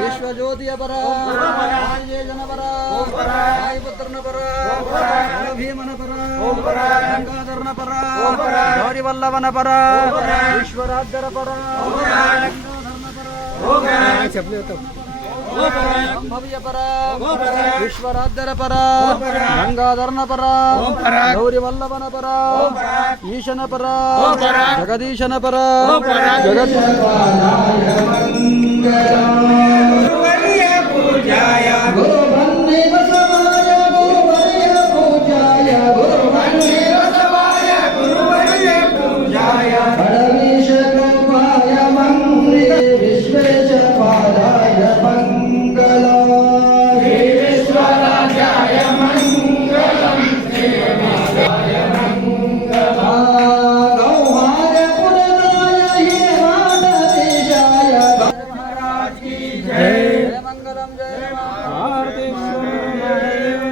విశ్వజ్యోతి అపర ఆర్యేజనపర సాయిపుత్రనపర భీమనపర గంగాధరనపర గౌరివల్లవనపర ఈశ్వరాధరపర చెప్పలేదు. ಸಂಭವ್ಯ ಪರ ವಿಶ್ವರಾಜ್ಯರ ಪರ. ಗಂಗಾಧರನ ಪರ. ಗೌರಿವಲ್ಲಭನ ಪರ. ಈಶನ ಪರ. ಜಗದೀಶನ ಪರ. ಜಗತ್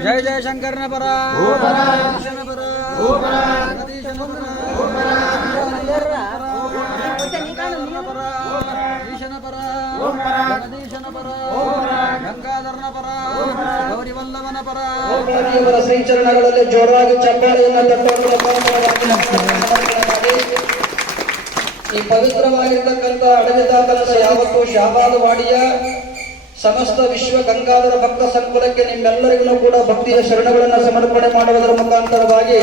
జయ జయ శంకర్ణ పరా ಶ್ರೀಚರಣಗಳಲ್ಲಿ ಜೋರಾಗಿ ಚಪ್ಪಾಳೆಯನ್ನು ತಟ್ಟುವಂತ ಈ ಪವಿತ್ರವಾಗಿರ್ತಕ್ಕಂಥ ಅಡವಿದಾಗಲದ ಯಾವತ್ತೂ ಶಾಬಾದ ವಾಡಿಯ ಸಮಸ್ತ ವಿಶ್ವ ಗಂಗಾಧರ ಭಕ್ತ ಸಂಕುಲಕ್ಕೆ ನಿಮ್ಮೆಲ್ಲರಿಗೂ ಕೂಡ ಭಕ್ತಿಯ ಶರಣಗಳನ್ನು ಸಮರ್ಪಣೆ ಮಾಡುವುದರ ಮುಖಾಂತರವಾಗಿ